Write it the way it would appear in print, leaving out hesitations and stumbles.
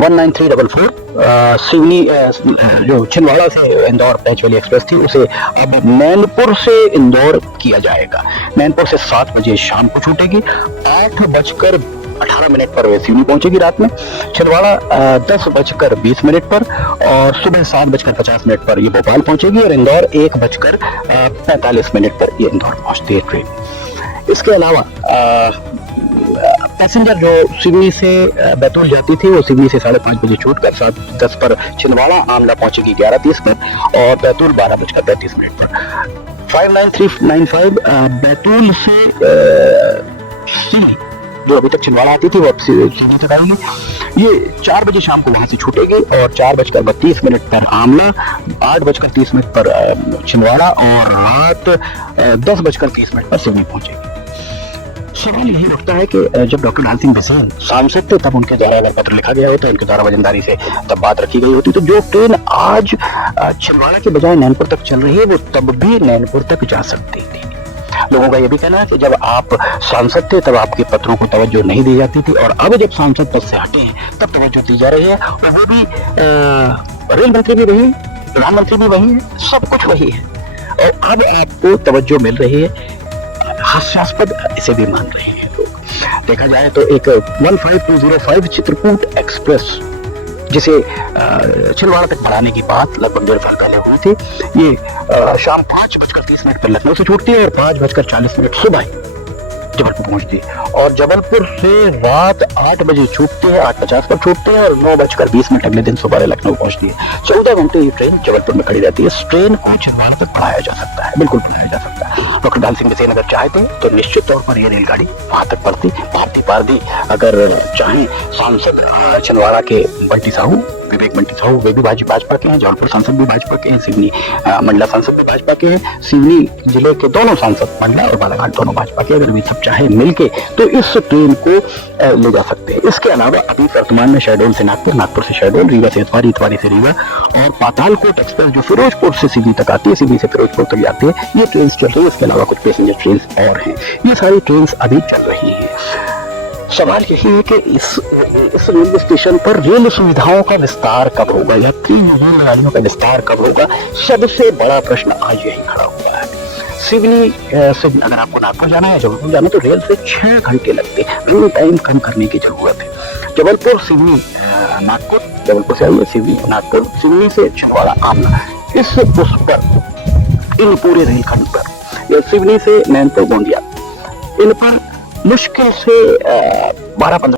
19344 सिवनी जो छिंदवाड़ा से इंदौर पैच वाली एक्सप्रेस थी उसे अब नैनपुर से इंदौर किया जाएगा। नैनपुर से 7 बजे शाम को छूटेगी, 8:18 पर वे सिवनी पहुंचेगी रात में। छिंदवाड़ा 10:20 पर और सुबह 7:50 पर ये भोपाल पहुंचेगी और इंदौर 1:45 पर ये इंदौर पहुंचती है ट्रेन। इसके अलावा पैसेंजर जो सिवनी से बैतूल जाती थी वो सिवनी से 5:30 बजे छूट कर 7:10 पर छिंदवाड़ा आमला पहुंचेगी 11:30 पर और बैतूल 12:35 पर। 59395 बैतूल से सिवनी जो अभी तक छिंदवाड़ा आती थी वो अब सिवनी तक आएंगे। ये 4 बजे शाम को वहां से छूटेगी और 4:32 पर आमला, 8:30 पर छिंदवाड़ा और रात 10:30 पर सिवनी पहुंचेगी। सवाल यही उठता है कि जब डॉक्टर लाल सिंह बिसेन सांसद थे तब उनके द्वारा अगर पत्र लिखा गया होता, उनके द्वारा वजनदारी से तब बात रखी गई होती, तो जो ट्रेन आज छिंदवाड़ा के बजाय नैनपुर तक चल रही है वो तब भी नैनपुर तक जा सकती थी। लोगों का यह भी कहना है कि जब आप सांसद थे तब आपके पत्रों को तवज्जो नहीं दी जाती थी और अब जब सांसद पद से हटे हैं तब तवज्जो दी जा रही है। और वो भी रेल मंत्री भी वही, प्रधानमंत्री भी वही है, सब कुछ वही है और अब आपको तवज्जो मिल रही है। हास्यास्पद इसे भी मान रहे हैं लोग। देखा जाए तो एक 15205 चित्रकूट एक्सप्रेस जिसे छिंदवाड़ा तक बढ़ाने की बात लगभग 1.5 साल पहले हुई थी, ये शाम 5:30 पर लखनऊ से छूटती है और 5:40 सुबह जबलपुर पहुंचती है और जबलपुर से रात 8 बजे छूटती है, 8:50 पर छूटती है और 9:20 अगले दिन सुबह लखनऊ पहुंचती है। 14 घंटे ये ट्रेन जबलपुर में खड़ी रहती है। इस ट्रेन को छिंदवाड़ा तक बढ़ाया जा सकता है, बिल्कुल बढ़ाया जा सकता है। डॉक्टर लाल सिंह बिसेन अगर चाहते तो निश्चित तौर पर ये रेलगाड़ी वहां तक पड़ती। भारती पारदी अगर चाहें, सांसद छिंदवाड़ा के बंटी साहू, विवेक बंटी साहू, वे भी भाजपा के हैं, जबलपुर सांसद भी भाजपा के हैं, सिवनी मंडला सांसद भी भाजपा के हैं, सिवनी जिले के दोनों सांसद मंडला और बालाघाट दोनों भाजपा के, अगर वे सब चाहे मिलके तो इस ट्रेन को ले जा सकते हैं। इसके अलावा अभी वर्तमान में शहडोल से नागपुर, नागपुर से शहडोल, रीवा से इतवारी, इतवारी से रीवा और पातालकोट एक्सप्रेस जो फिरोजपुर से सिवनी तक आती है, सिवनी से फिरोजपुर तक जाती है, ये ट्रेन चल रही है। इसके अलावा कुछ पैसेंजर ट्रेन और हैं, ये सारी ट्रेन अभी चल रही है। सवाल यही है कि इस रेलवे स्टेशन पर रेल सुविधाओं का विस्तार कब होगा, यात्री रेलगाड़ियों का विस्तार कब होगा, सबसे बड़ा प्रश्न आज यही खड़ा हुआ है। सिवनी से अगर आपको नागपुर जाना है, जबलपुर जाना है तो रेल से 6 घंटे लगते हैं। रेल टाइम कम करने की जरूरत है। जबलपुर सिवनी नागपुर, जबलपुर से आइए सिवनी नागपुर, सिवनी से छिंदवाड़ा आमला, इस उस पर इन पूरे रेलखंड पर या सिवनी से नैनपुर गोंदिया, इन पर मुश्किल से 12-15